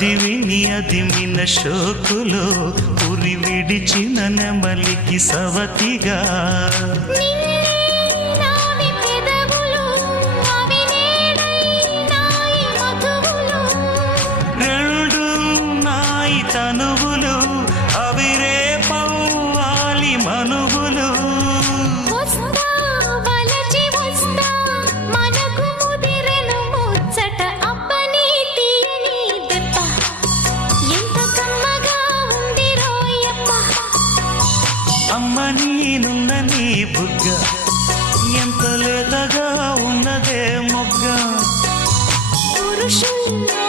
అది విని అదిమిన శోకులో ఉరి విడిచిన నెమలికి సవతిగా రెండు నాయి తనువులు అవి రేపవ్వాలి మనువులు అమ్మ నేనున్న నీ బుగ్గ ఎంత లేతగా ఉన్నదే మొగ్గ పురుషుల్లో